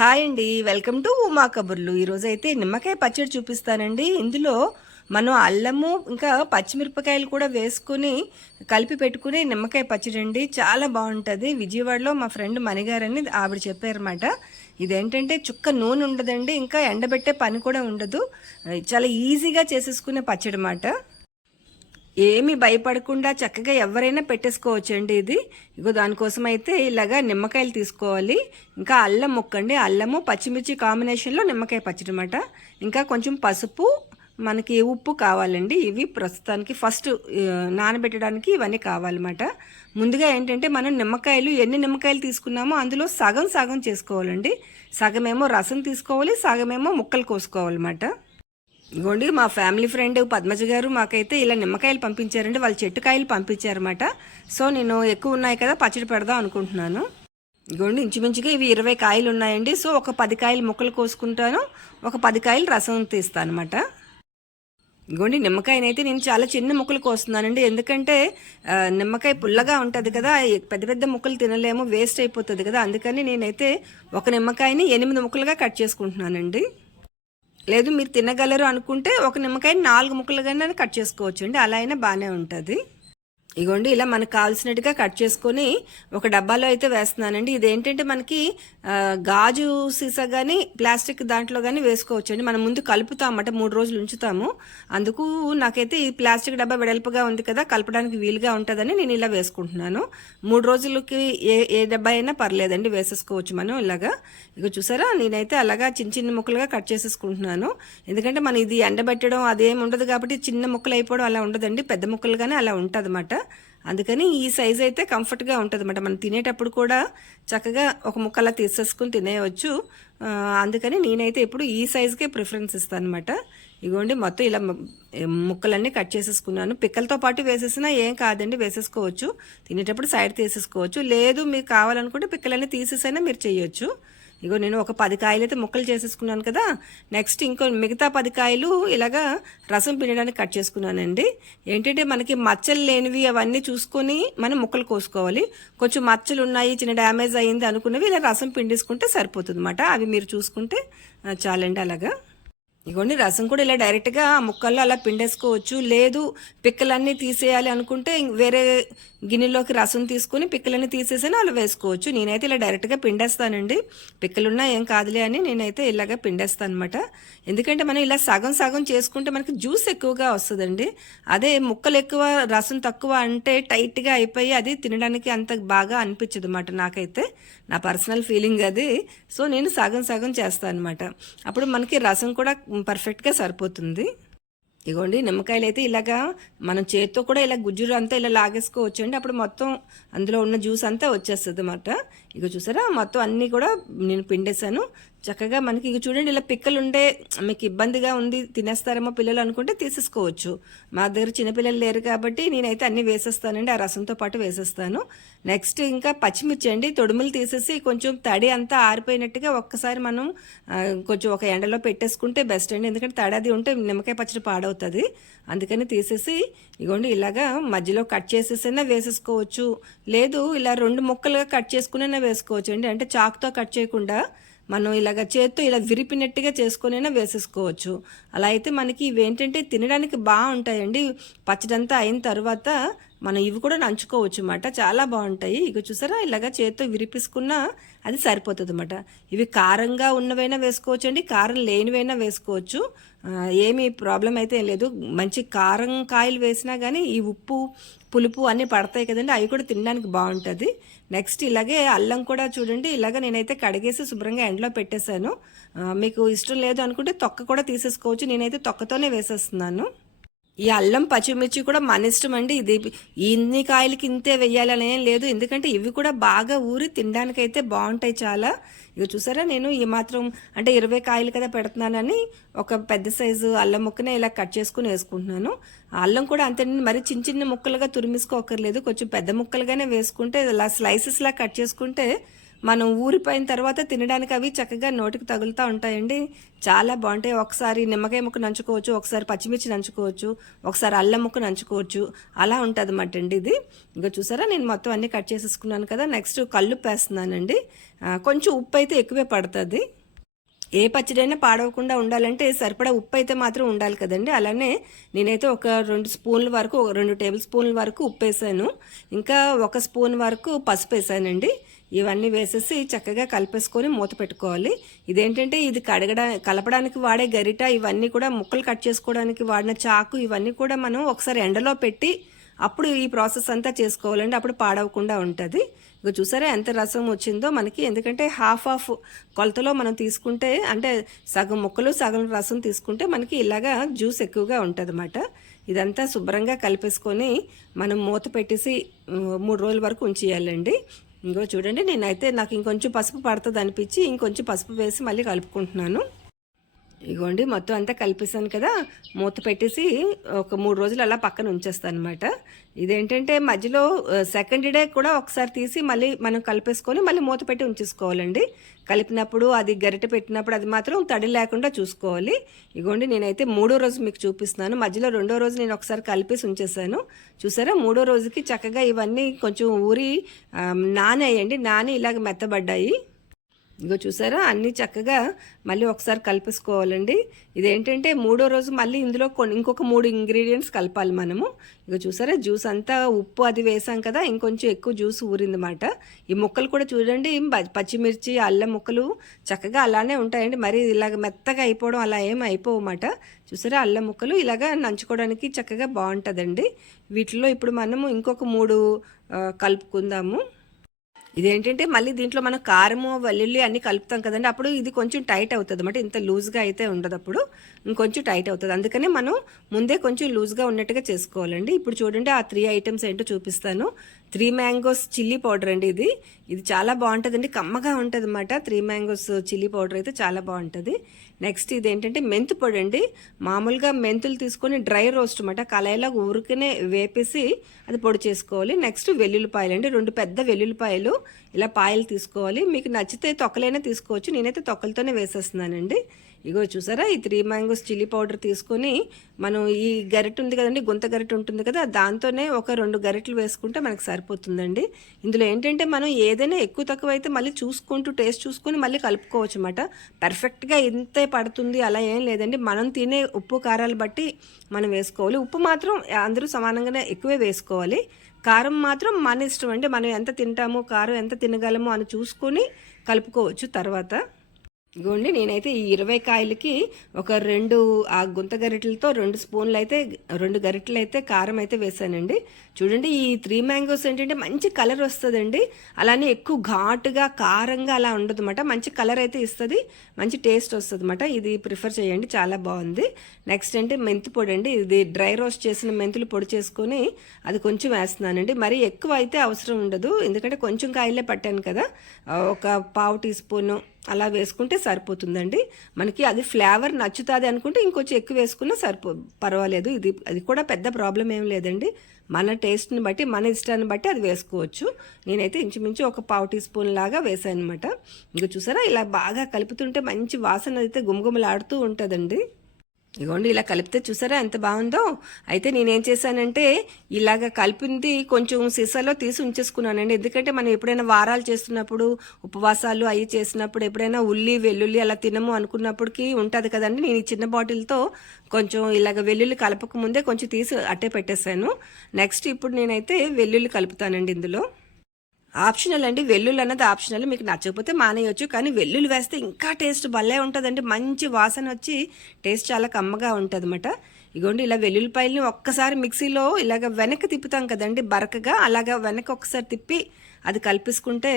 Hi అండి. Welcome to Uma కబుర్లు. ఈరోజు అయితే నిమ్మకాయ పచ్చడి చూపిస్తానండి. ఇందులో మనం అల్లము ఇంకా పచ్చిమిరపకాయలు కూడా వేసుకుని కలిపి పెట్టుకుని నిమ్మకాయ పచ్చడి అండి. చాలా బాగుంటుంది. విజయవాడలో మా ఫ్రెండ్ మణిగారని ఆవిడ చెప్పారన్నమాట. ఇదేంటంటే చుక్క నూనె ఉండదండి ఇంకా ఎండబెట్టే పని కూడా ఉండదు. చాలా ఈజీగా చేసేసుకునే పచ్చడి అన్నమాట ఏమి భయపడకుండా చక్కగా ఎవరైనా పెట్టేసుకోవచ్చండి ఇది. ఇగో దానికోసం అయితే ఇలాగా నిమ్మకాయలు తీసుకోవాలి. ఇంకా అల్లం ముక్కండి. అల్లము పచ్చిమిర్చి కాంబినేషన్లో నిమ్మకాయ పచ్చడి అనమాట ఇంకా కొంచెం పసుపు మనకి ఉప్పు కావాలండి. ఇవి ప్రస్తుతానికి ఫస్ట్ నానబెట్టడానికి ఇవన్నీ కావాలన్నమాట. ముందుగా ఏంటంటే మనం నిమ్మకాయలు ఎన్ని నిమ్మకాయలు తీసుకున్నామో అందులో సగం సగం చేసుకోవాలండి. సగమేమో రసం తీసుకోవాలి సగమేమో ముక్కలు కోసుకోవాలన్నమాట. ఇగోండి మా ఫ్యామిలీ ఫ్రెండ్ పద్మజ గారు మాకైతే ఇలా నిమ్మకాయలు పంపించారండి. వాళ్ళు చెట్టుకాయలు పంపించారన్నమాట. సో నేను ఎక్కువ ఉన్నాయి కదా పచ్చడి పెడదాం అనుకుంటున్నాను. ఇగోండి ఇంచుమించుగా ఇవి ఇరవై కాయలు ఉన్నాయండి. సో ఒక పది కాయలు ముక్కలు కోసుకుంటాను. ఒక పది కాయలు రసం తీస్తాను అనమాట ఇగోండి నిమ్మకాయనైతే నేను చాలా చిన్న ముక్కలు కోస్తున్నానండి. ఎందుకంటే నిమ్మకాయ పుల్లగా ఉంటుంది కదా పెద్ద పెద్ద ముక్కలు తినలేము వేస్ట్ అయిపోతుంది కదా. అందుకని నేనైతే ఒక నిమ్మకాయని ఎనిమిది ముక్కలుగా కట్ చేసుకుంటున్నానండి. లేదు మీరు తినగలరు అనుకుంటే ఒక నిమ్మకాయ నాలుగు ముక్కలుగానే కట్ చేసుకోవచ్చు అండి అలా అయినా బాగానే ఉంటుంది. ఇగోండి ఇలా మనకు కావాల్సినట్టుగా కట్ చేసుకొని ఒక డబ్బాలో అయితే వేస్తున్నానండి. ఇదేంటంటే మనకి గాజు సీసా కానీ ప్లాస్టిక్ దాంట్లో కానీ వేసుకోవచ్చు అండి మనం ముందు కలుపుతాం అన్నమాట మూడు రోజులు ఉంచుతాము. అందుకు నాకైతే ఈ ప్లాస్టిక్ డబ్బా వెడల్పుగా ఉంది కదా కలపడానికి వీలుగా ఉంటుందని నేను ఇలా వేసుకుంటున్నాను. మూడు రోజులకి ఏ ఏ డబ్బా అయినా పర్లేదండి వేసేసుకోవచ్చు మనం ఇలాగా. ఇక చూసారా నేనైతే అలాగా చిన్న చిన్న ముక్కలుగా కట్ చేసేసుకుంటున్నాను. ఎందుకంటే మనం ఇది ఎండబెట్టడం అదేం ఉండదు కాబట్టి చిన్న ముక్కలు అయిపోవడం అలా ఉండదండి పెద్ద ముక్కలుగానే అలా ఉంటుంది అందుకని ఈ సైజ్ అయితే కంఫర్ట్గా ఉంటుంది అనమాట మనం తినేటప్పుడు కూడా చక్కగా ఒక ముక్కలా తీసేసుకుని తినేయవచ్చు అందుకని నేనైతే ఇప్పుడు ఈ సైజుకే ప్రిఫరెన్స్ ఇస్తాను అనమాట ఇగోండి మొత్తం ఇలా ముక్కలన్నీ కట్ చేసేసుకున్నాను. పిక్కలతో పాటు వేసేసినా ఏం కాదండి వేసేసుకోవచ్చు. తినేటప్పుడు సైడ్ తీసేసుకోవచ్చు. లేదు మీకు కావాలనుకుంటే పిక్కలన్నీ తీసేసైనా మీరు చేయొచ్చు. ఇగో నేను ఒక పది కాయలు అయితే ముక్కలు చేసేసుకున్నాను కదా నెక్స్ట్ ఇంకో మిగతా పది కాయలు ఇలాగా రసం పిండడానికి కట్ చేసుకున్నానండి. ఏంటంటే మనకి మచ్చలు లేనివి అవన్నీ చూసుకొని మనం ముక్కలు కోసుకోవాలి. కొంచెం మచ్చలు ఉన్నాయి చిన్న డ్యామేజ్ అయ్యింది అనుకున్నవి ఇలా రసం పిండేసుకుంటే సరిపోతుంది అవి మీరు చూసుకుంటే చాలండి అలాగా. ఇగోండి రసం కూడా ఇలా డైరెక్ట్గా ఆ ముక్కల్లో అలా పిండేసుకోవచ్చు. లేదు పిక్కలన్నీ తీసేయాలి అనుకుంటే వేరే గిన్నెలోకి రసం తీసుకుని పిక్కలని తీసేసి అలా వేసుకోవచ్చు. నేనైతే ఇలా డైరెక్ట్గా పిండేస్తానండి. పిక్కలున్నా ఏం కాదులే అని నేనైతే ఇలాగా పిండేస్తాను అనమాట ఎందుకంటే మనం ఇలా సగం సగం చేసుకుంటే మనకి జ్యూస్ ఎక్కువగా వస్తుందండి. అదే ముక్కలు ఎక్కువ రసం తక్కువ అంటే టైట్గా అయిపోయి అది తినడానికి అంత బాగా అనిపించదు అనమాట నాకైతే. నా పర్సనల్ ఫీలింగ్ అది. సో నేను సగం సగం చేస్తాను అనమాట అప్పుడు మనకి రసం కూడా పర్ఫెక్ట్గా సరిపోతుంది. ఇగోండి నిమ్మకాయలు అయితే ఇలాగా మనం చేత్తో కూడా ఇలా గుజ్జురు అంతా ఇలా లాగేసుకోవచ్చు అండి అప్పుడు మొత్తం అందులో ఉన్న జ్యూస్ అంతా వచ్చేస్తుంది అన్నమాట ఇక చూసారా? మొత్తం అన్నీ కూడా నేను పిండేశాను. చక్కగా మనకి ఇక చూడండి ఇలా పిక్కలుండే మీకు ఇబ్బందిగా ఉంది తినేస్తారేమో పిల్లలు అనుకుంటే తీసేసుకోవచ్చు. మా దగ్గర చిన్నపిల్లలు లేరు కాబట్టి నేనైతే అన్నీ వేసేస్తానండి ఆ రసంతో పాటు వేసేస్తాను. నెక్స్ట్ ఇంకా పచ్చిమిర్చి అండి తొడుములు తీసేసి కొంచెం తడి అంతా ఆరిపోయినట్టుగా ఒక్కసారి మనం కొంచెం ఒక ఎండలో పెట్టేసుకుంటే బెస్ట్ అండి. ఎందుకంటే తడి అది ఉంటే నిమ్మకాయ పచ్చడి పాడవుతుంది. అందుకని తీసేసి ఇగోండి ఇలాగా మధ్యలో కట్ చేసేసైనా వేసేసుకోవచ్చు. లేదు ఇలా రెండు ముక్కలుగా కట్ చేసుకునైనా వేసుకోవచ్చు అండి అంటే చాకుతో కట్ చేయకుండా మనం ఇలాగ చేత్తో ఇలా విరిపినట్టుగా చేసుకొనైనా వేసేసుకోవచ్చు. అలా అయితే మనకి ఇవి ఏంటంటే తినడానికి బాగుంటాయండి. పచ్చడంతా అయిన తర్వాత మనం ఇవి కూడా నంచుకోవచ్చు అన్నమాట. చాలా బాగుంటాయి. ఇక చూసారా? ఇలాగ చేత్తో విరిపిసుకున్నా అది సరిపోతుంది అన్నమాట ఇవి కారంగా ఉన్నవైనా వేసుకోవచ్చు అండి కారం లేనివైనా వేసుకోవచ్చు. ఏమీ ప్రాబ్లం అయితే ఏం లేదు. మంచి కారం కాయలు వేసినా కానీ ఈ ఉప్పు పులుపు అన్నీ పడతాయి కదండి అవి కూడా తినడానికి బాగుంటుంది. నెక్స్ట్ ఇలాగే అల్లం కూడా చూడండి ఇలాగ నేనైతే కడిగేసి శుభ్రంగా ఎండలో పెట్టేశాను. మీకు ఇష్టం లేదు అనుకుంటే తొక్క కూడా తీసేసుకోవచ్చు. నేనైతే తొక్కతోనే వేసేస్తున్నాను. ఈ అల్లం పచ్చిమిర్చి కూడా మన ఇష్టం అండి ఇది ఇన్ని కాయలకి ఇంతే వెయ్యాలని ఏం లేదు. ఎందుకంటే ఇవి కూడా బాగా ఊరి తినడానికైతే బాగుంటాయి చాలా. ఇక చూసారా నేను ఈ మాత్రం అంటే ఇరవై కాయలు కదా పెడుతున్నానని ఒక పెద్ద సైజు అల్లం ముక్కనే ఇలా కట్ చేసుకుని వేసుకుంటున్నాను. అల్లం కూడా అంతే. మరి చిన్న చిన్న ముక్కలుగా తురిమిసుకోకర్లేదు కొంచెం పెద్ద ముక్కలుగానే వేసుకుంటే ఇలా స్లైసెస్లా కట్ చేసుకుంటే మనం ఊరిపోయిన తర్వాత తినడానికి అవి చక్కగా నోటికి తగులుతూ ఉంటాయండి. చాలా బాగుంటాయి. ఒకసారి నిమ్మకాయ ముక్క నంచుకోవచ్చు ఒకసారి పచ్చిమిర్చి నంచుకోవచ్చు ఒకసారి అల్లం ముక్క నంచుకోవచ్చు. అలా ఉంటుంది అన్నమాట అండి ఇది. ఇంకా చూసారా? నేను మొత్తం అన్నీ కట్ చేసేసుకున్నాను కదా. నెక్స్ట్ కళ్ళు పేస్తున్నానండి కొంచెం ఉప్పు అయితే ఎక్కువే పడుతుంది. ఏ పచ్చడైనా పాడవకుండా ఉండాలంటే సరిపడా ఉప్పు అయితే మాత్రం ఉండాలి కదండి. అలానే నేనైతే ఒక రెండు స్పూన్ల వరకు ఒక రెండు టేబుల్ స్పూన్ల వరకు ఉప్పు వేసాను ఇంకా ఒక స్పూన్ వరకు పసుపు వేసానండి. ఇవన్నీ వేసేసి చక్కగా కలిపేసుకొని మూత పెట్టుకోవాలి. ఇదేంటంటే ఇది కడగడా కలపడానికి వాడే గరిట ఇవన్నీ కూడా ముక్కలు కట్ చేసుకోవడానికి వాడిన చాకు ఇవన్నీ కూడా మనం ఒకసారి ఎండలో పెట్టి అప్పుడు ఈ ప్రాసెస్ అంతా చేసుకోవాలండి. అప్పుడు పాడవకుండా ఉంటుంది. ఇక చూసారా ఎంత రసం వచ్చిందో మనకి. ఎందుకంటే హాఫ్ ఆఫ్ కొలతలో మనం తీసుకుంటే అంటే సగం ముక్కలు సగం రసం తీసుకుంటే మనకి ఇలాగా జ్యూస్ ఎక్కువగా ఉంటుంది అన్నమాట ఇదంతా శుభ్రంగా కలిపేసుకొని మనం మూత పెట్టేసి మూడు రోజుల వరకు ఉంచేయాలండి. ఇంకో చూడండి నేనైతే నాకు ఇంకొంచెం పసుపు పడుతుంది అనిపించి ఇంకొంచెం పసుపు వేసి మళ్ళీ కలుపుకుంటున్నాను. ఇగోండి మొత్తం అంతా కలిపేసాను కదా మూత పెట్టేసి ఒక మూడు రోజులు అలా పక్కన ఉంచేస్తాను అనమాట ఇదేంటంటే మధ్యలో సెకండ్ డే కూడా ఒకసారి తీసి మళ్ళీ మనం కలిపేసుకొని మళ్ళీ మూత పెట్టి ఉంచేసుకోవాలండి. కలిపినప్పుడు అది గరిటె పెట్టినప్పుడు అది మాత్రం తడి లేకుండా చూసుకోవాలి. ఇగోండి నేనైతే మూడో రోజు మీకు చూపిస్తున్నాను. మధ్యలో రెండో రోజు నేను ఒకసారి కలిపేసి ఉంచేసాను. చూసారా? మూడో రోజుకి చక్కగా ఇవన్నీ కొంచెం ఊరి ఆ, నానేయండి. నాని ఇలాగ మెత్తబడ్డాయి. ఇగో చూసారా? అన్నీ చక్కగా మళ్ళీ ఒకసారి కలిపేసుకోవాలండి. ఇదేంటంటే మూడో రోజు మళ్ళీ ఇందులో కొన్ని ఇంకొక మూడు ఇంగ్రీడియంట్స్ కలపాలి మనము. ఇగో చూసారా? జ్యూస్ అంతా ఉప్పు అది వేసాం కదా ఇంకొంచెం ఎక్కువ జ్యూస్ ఊరిందన్నమాట. ఈ ముక్కలు కూడా చూడండి పచ్చిమిర్చి అల్లం ముక్కలు చక్కగా అలానే ఉంటాయండి. మరి ఇలాగ మెత్తగా అయిపోవడం అలా ఏం అయిపోవన్నమాట చూసారా? అల్లం ముక్కలు ఇలాగా నంచుకోవడానికి చక్కగా బాగుంటుందండి. వీటిలో ఇప్పుడు మనము ఇంకొక మూడు కలుపుకుందాము. ఇదేంటంటే మళ్ళీ దీంట్లో మనం కారము వెల్లుల్లి అన్ని కలుపుతాం కదండి. అప్పుడు ఇది కొంచెం టైట్ అవుతుంది అన్నమాట. ఇంత లూజ్గా అయితే ఉండదు అప్పుడు. ఇంకొంచెం టైట్ అవుతుంది. అందుకనే మనం ముందే కొంచెం లూజ్గా ఉన్నట్టుగా చేసుకోవాలండి. ఇప్పుడు చూడండి ఆ త్రీ ఐటమ్స్ ఏంటో చూపిస్తాను. త్రీ మ్యాంగోస్ చిల్లీ పౌడర్ అండి ఇది. ఇది చాలా బాగుంటుందండి. కమ్మగా ఉంటుంది అనమాట త్రీ మ్యాంగోస్ చిల్లీ పౌడర్ అయితే చాలా బాగుంటుంది. నెక్స్ట్ ఇది ఏంటంటే మెంతు పొడి అండి. మామూలుగా మెంతులు తీసుకొని డ్రై రోస్ట్ అనమాట కళాయిలో ఊరికనే వేపేసి అది పొడి చేసుకోవాలి. నెక్స్ట్ వెల్లుల్లిపాయలు అండి. రెండు పెద్ద వెల్లుల్లిపాయలు ఇలా పాయలు తీసుకోవాలి. మీకు నచ్చితే తొక్కలైనా తీసుకోవచ్చు. నేనైతే తొక్కలతోనే వేసేస్తున్నానండి. ఇగో చూసారా? ఈ త్రీ మ్యాంగోస్ చిల్లీ పౌడర్ తీసుకొని మనం ఈ గరిట ఉంది కదండి గుంత గరిట ఉంటుంది కదా దాంతోనే ఒక రెండు గరిటలు వేసుకుంటే మనకు సరిపోతుందండి. ఇందులో ఏంటంటే మనం ఏదైనా ఎక్కువ తక్కువ అయితే మళ్ళీ చూసుకుంటూ టేస్ట్ చూసుకొని మళ్ళీ కలుపుకోవచ్చు అనమాట పర్ఫెక్ట్గా ఇంతే పడుతుంది అలా ఏం లేదండి. మనం తినే ఉప్పు కారాలు బట్టి మనం వేసుకోవాలి. ఉప్పు మాత్రం అందరూ సమానంగానే ఎక్కువే వేసుకోవాలి. కారం మాత్రం మన ఇష్టం అండి. మనం ఎంత తింటామో కారం ఎంత తినగలమో అని చూసుకొని కలుపుకోవచ్చు తర్వాత. ఇగోండి నేనైతే ఈ ఇరవై కాయలకి ఒక రెండు ఆ గుంత గరిటలతో రెండు స్పూన్లు అయితే రెండు గరిటలు అయితే కారం అయితే వేసానండి. చూడండి ఈ త్రీ మ్యాంగోస్ ఏంటంటే మంచి కలర్ వస్తుందండి. అలానే ఎక్కువ ఘాటుగా కారంగా అలా ఉండదు మంచి కలర్ అయితే ఇస్తుంది మంచి టేస్ట్ వస్తుంది ఇది ప్రిఫర్ చేయండి చాలా బాగుంది. నెక్స్ట్ అంటే మెంతి పొడి అండి. ఇది డ్రై రోస్ట్ చేసిన మెంతులు పొడి చేసుకొని అది కొంచెం వేస్తున్నానండి. మరి ఎక్కువ అయితే అవసరం ఉండదు ఎందుకంటే కొంచెం కాయలే పట్టాను కదా. ఒక పావు టీ స్పూను అలా వేసుకుంటే సరిపోతుందండి. మనకి అది ఫ్లేవర్ నచ్చుతుంది అనుకుంటే ఇంకొంచెం ఎక్కువ వేసుకున్నా సరిపో పర్వాలేదు. ఇది అది కూడా పెద్ద ప్రాబ్లం ఏం లేదండి. మన టేస్ట్ని బట్టి మన ఇష్టాన్ని బట్టి అది వేసుకోవచ్చు. నేనైతే ఇంచుమించు ఒక పావు టీ స్పూన్ లాగా వేసాను అనమాట ఇంకా చూసారా ఇలా బాగా కలుపుతుంటే మంచి వాసన అయితే గుమగుమలాడుతూ ఉంటుందండి. ఇగోండి ఇలా కలిపితే చూసారా ఎంత బాగుందో? అయితే నేనేం చేశానంటే ఇలాగ కలిపింది కొంచెం సీసాలో తీసి ఉంచేసుకున్నానండి. ఎందుకంటే మనం ఎప్పుడైనా వారాలు చేస్తున్నప్పుడు ఉపవాసాలు అవి చేసినప్పుడు ఎప్పుడైనా ఉల్లి వెల్లుల్లి అలా తినము అనుకున్నప్పటికీ ఉంటుంది కదండి. నేను ఈ చిన్న బాటిల్తో కొంచెం ఇలాగ వెల్లుల్లి కలపక ముందే కొంచెం తీసి అట్టే పెట్టేశాను. నెక్స్ట్ ఇప్పుడు నేనైతే వెల్లుల్లి కలుపుతానండి ఇందులో. ఆప్షనల్ అండి. వెల్లుల్లి అన్నది ఆప్షనల్. మీకు నచ్చకపోతే మానేయొచ్చు. కానీ వెల్లుల్లి వేస్తే ఇంకా టేస్ట్ భలే ఉంటుందండి. మంచి వాసన వచ్చి టేస్ట్ చాలా కమ్మగా ఉంటుంది అనమాట ఇగోండి ఇలా వెల్లుల్లిపాయలని ఒక్కసారి మిక్సీలో ఇలాగ వెనక్కి తిప్పుతాం కదండి బరకగా. అలాగా వెనక్కి ఒకసారి తిప్పి అది కలిపేసుకుంటే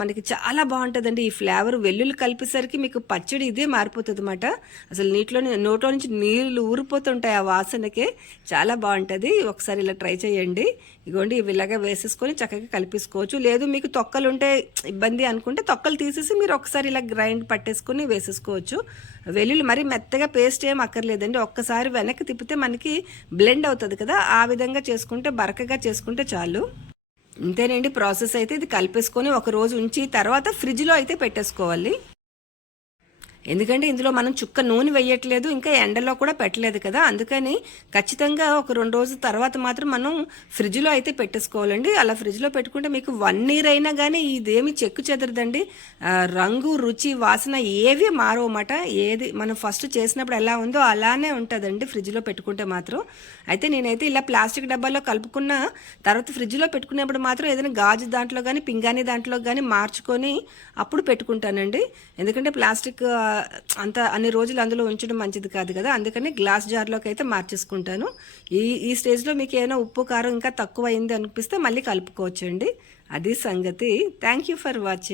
మనకి చాలా బాగుంటుందండి. ఈ ఫ్లేవర్ వెల్లుల్లి కలిపేసరికి మీకు పచ్చడి ఇదే మారిపోతుంది అనమాట అసలు నీటిలో నోట్లో నుంచి నీళ్ళు ఊరిపోతుంటాయి ఆ వాసనకే. చాలా బాగుంటుంది. ఒకసారి ఇలా ట్రై చేయండి. ఇగోండి ఇవి ఇలాగా వేసేసుకొని చక్కగా కలిపేసుకోవచ్చు. లేదు మీకు తొక్కలు ఉంటే ఇబ్బంది అనుకుంటే తొక్కలు తీసేసి మీరు ఒకసారి ఇలా గ్రైండ్ పట్టేసుకొని వేసేసుకోవచ్చు. వెల్లుల్లి మరి మెత్తగా పేస్ట్ ఏం అక్కర్లేదండి. ఒక్కసారి వెనక్కి తిప్పితే మనకి బ్లెండ్ అవుతుంది కదా. ఆ విధంగా చేసుకుంటే బరకగా చేసుకుంటే చాలు. అంతేనండి ప్రాసెస్ అయితే ఇది కలిపేసుకొని ఒక రోజు ఉంచి తర్వాత ఫ్రిడ్జ్లో అయితే పెట్టేసుకోవాలి. ఎందుకంటే ఇందులో మనం చుక్క నూనె వేయట్లేదు ఇంకా ఎండలో కూడా పెట్టలేదు కదా. అందుకని ఖచ్చితంగా ఒక రెండు రోజుల తర్వాత మాత్రం మనం ఫ్రిడ్జ్లో అయితే పెట్టేసుకోవాలండి. అలా ఫ్రిడ్జ్లో పెట్టుకుంటే మీకు వన్ ఇయర్ అయినా కానీ ఇదేమి చెక్కు చెదరదండి. రంగు రుచి వాసన ఏవి మారవమాట. ఏది మనం ఫస్ట్ చేసినప్పుడు ఎలా ఉందో అలానే ఉంటుందండి ఫ్రిడ్జ్లో పెట్టుకుంటే మాత్రం. అయితే నేనైతే ఇలా ప్లాస్టిక్ డబ్బాలో కలుపుకున్న తర్వాత ఫ్రిడ్జ్లో పెట్టుకునేప్పుడు మాత్రం ఏదైనా గాజు దాంట్లో కానీ పింగాణి దాంట్లో కానీ మార్చుకొని అప్పుడు పెట్టుకుంటానండి. ఎందుకంటే ప్లాస్టిక్ అంత అన్ని రోజులు అందులో ఉంచడం మంచిది కాదు కదా. అందుకని గ్లాస్ జార్లోకి అయితే మార్చేసుకుంటాను. ఈ ఈ స్టేజ్లో మీకు ఏమైనా ఉప్పు కారం ఇంకా తక్కువ అయింది అనిపిస్తే మళ్ళీ కలుపుకోవచ్చండి. అది సంగతి. Thank you for watching